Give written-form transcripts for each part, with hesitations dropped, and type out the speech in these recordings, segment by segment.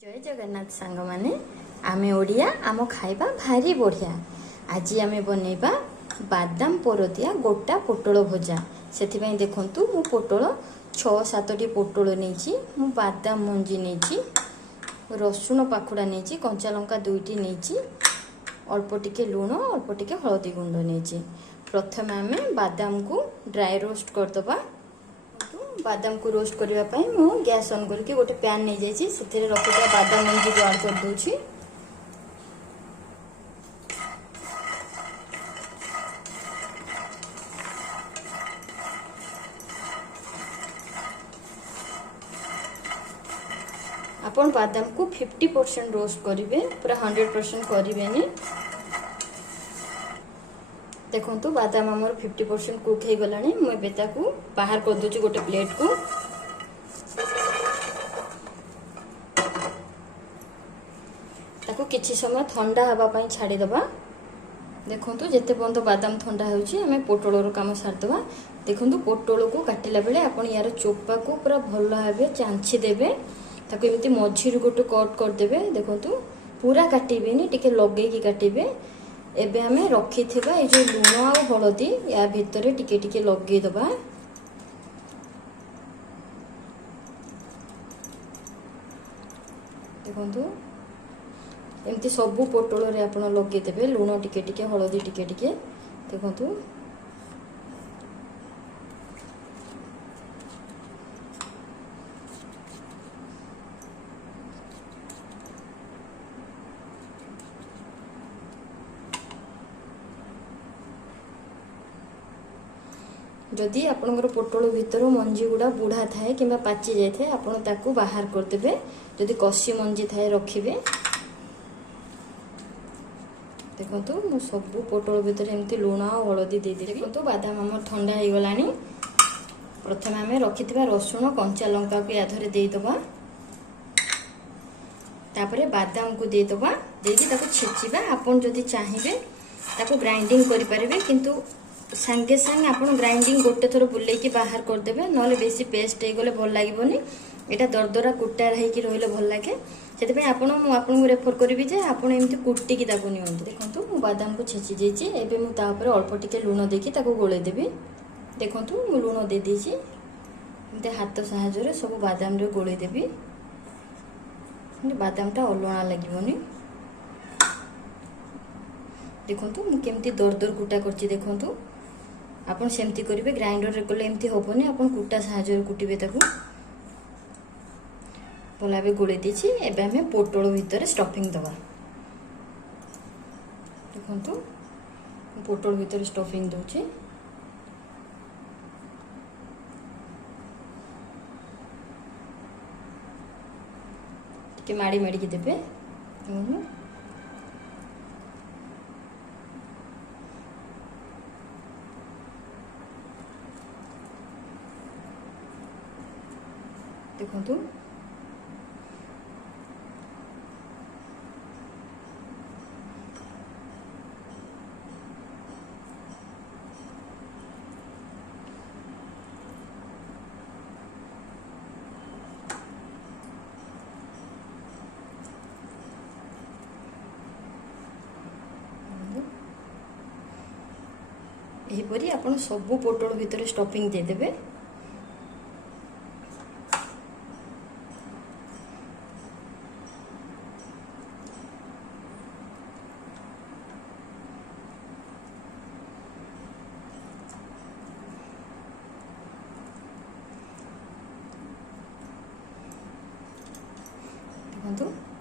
जय जगन्नाथ सांग माने आमे ओडिया आम खाइबा भारी बढ़िया। आज आमे बनेबा बादाम पोरतिया गोटा पोटल भजा। सेथिबाई देखंतु मु पोटल 6-7टी पोटल नेची, मु बादाम मंजी नेची, रसुण पाखुड़ा नेची, कंचा लंका 2टी नेची, अल्प टिके लूण अल्प टिके हळदी गुंड नेची। प्रथमे आमे बादाम को ड्राई रोस्ट करदबा। बादाम को रोस्ट करने मु गैस ऑन करके गोटे पैन नहीं जाइए से रखिथा बादाम मंजी को ऐड कर दूची। आपण बादाम को 50% रोस्ट करेंगे, पूरा 100% करेंगे। देखो बादाम आमर 50% कुक हो गला। मुझे बाहर कर दूची गोटे प्लेट को। ताको किछि समय ठंडा हवा छाड़ीदबा। देखो जिते पर्यंत बादाम ठंडा होमें पोटल काम सारदबा। देखो पोटल को काटिला बेले आपण यार चोपा को पूरा भल भाव चांची देबे। ताको एमती मझी गोटे कट करदे। देखो पूरा काटबेनी, टिके लगे काटबे। एबे हमें रखी थिबा ए जो लूण आ हळदी या भितरे टिके टिके लगे दबा। देखंतु एमती सबु पोटल रे आपण लगे देबे, लूण टिके टिके हळदी टिके टिके। देखंतु जदि आपणकर पोटल भितर मंजी गुड़ा बुढ़ा थाए कि पाची जाए आपड़ ताकू बाहर करदे। जदि कसी मंजी थाए रखिए। देखो मु सबू पोटल भितर एमती लूण और हळदी दे दे। देखो बादाम आम ठंडा हो गला। प्रथम आम रखि रसुण कंचा लंका को याधरे देदबा। तापरे बादाम को देदबा। देकी ताको छेचिबा। आपन जदि चाहिए ताको ग्राइंडिंग करि परिबे, किंतु सांगे सांगे आपन ग्राइंडिंग गोटे थर बुलेकी बाहर करदेबे, नले बेसी पेस्ट हो गले भल लागिबोनी। एटा दरदरा कुटा रहीकि रहिले भल लागे। सेते आपन को रेफर करी जे आपन एमती कुट्टी की ताको नियंतु। देखंतु मु बादाम को छेची जेची। एबे मु ता ऊपर अल्प टिके लूण देकी ताको गोळे देबी। देखंतु मु लूण दे देची। एमती हाथ सहायता रे सब बादाम रे गोळे देबी। बादाम टा अलुणा लागिबोनी। देखंतु मु केमती दरदर कुटा करची। देखंतु आपन सेमती करिवे, ग्राइंडर रे कले एमती होबोनी। आपन कुटा सहायता रे कुटिबे ताकू। भलाबे गोळे देछि। एबे हमें पोटल भितर स्टफिंग दबा। देखंतु पोटल भितर स्टफिंग दोछि। टिके माड़ी माड़ी के देबे। देखंतु एहीपरी आपण सबु पोटल भितर स्टफिंग दे देबे।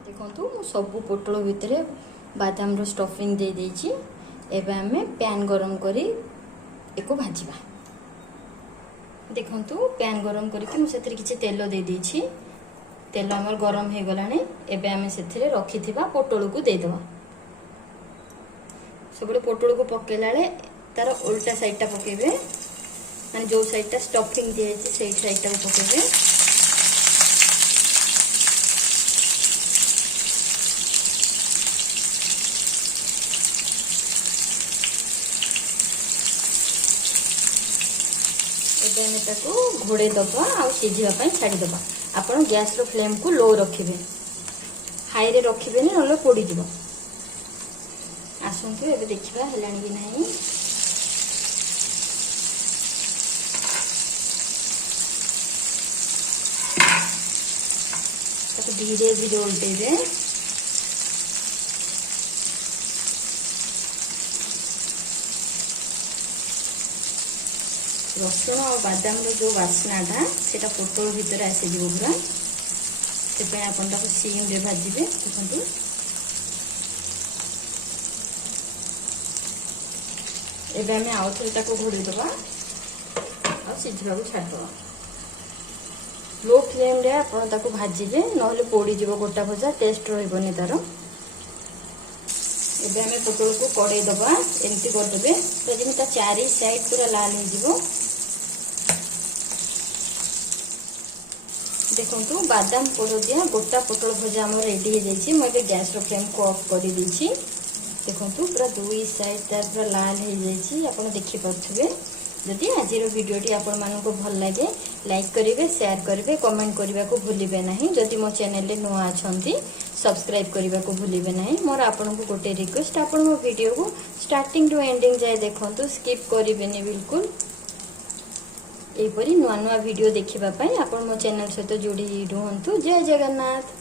देखो मु सबु पोटल भितर बादाम रो स्टफिंग दे देछि। एबे हमें पैन गरम करी एको भाजीबा। देखंतु पैन गरम करके मु सेतिर किछि तेल दे देछि। तेल हमर गरम हे गलानी। एबे हमें सेथिरे रखिथिबा पोटल को दे देबा। सबले पोटल को पकेलाले तार उल्टा साइडटा पकेबे, माने जो साइडटा स्टफिंग दिए छै सेई साइडटा को पकेबे। घोड़े दबा आ सिझा छाड़ीदबा। आप गैस रो फ्लेम को लो रखिए। हाई रे रखिबेनी नले पोड़ी जिवो। आसंतु एबे देखिबा हेलाणी कि नाही। ताको धीरे धीरे उल्टेबे। रसुण और बादाम जो बास्नाटा सेटा पोटल भितर आसीज पूरा से आपन ताको सीम रे भाजिबे। देखंतु एबे हमें आउ थोड़े ताको घोड़ी दबा और सिझिबा को छाड़दबा। लो फ्लेम रे आपन ताको भाजिबे नहले पोड़ी जिवो गोटा भजा टेस्ट रहइबनी तार। एबे हमें पोटल को कड़े दबा एमती कर देबे तो जेमि ता चारि साइड पूरा लाल हो जिवो। देखो बादाम पोरदिया गोटा पोटल भजा आम रेडी हो जाइए। मुझे गैस फ्लेम को ऑफ कर दी। देखो पूरा दुई साइड तार पूरा लाल हो जाइए। आप देखिपे जदि आज भिडियोटी आपण मानक भल लगे लाइक करेंगे, शेयर करेंगे, कमेंट करने को भूलिए ना। जदि मो चैनल रे नुआ अच्छा सब्सक्राइब करने को भूलिए ना। मोर आपन को गोटे रिक्वेस्ट, आपण मो वीडियो को स्टार्टिंग टू एंडिंग जाए देखो, स्किप करेंगे बिल्कुल। एपरी नुआ नुआ वीडियो देखिबा पई आपण मो चैनल सहित जोड़ी रुहंतु। जय जगन्नाथ।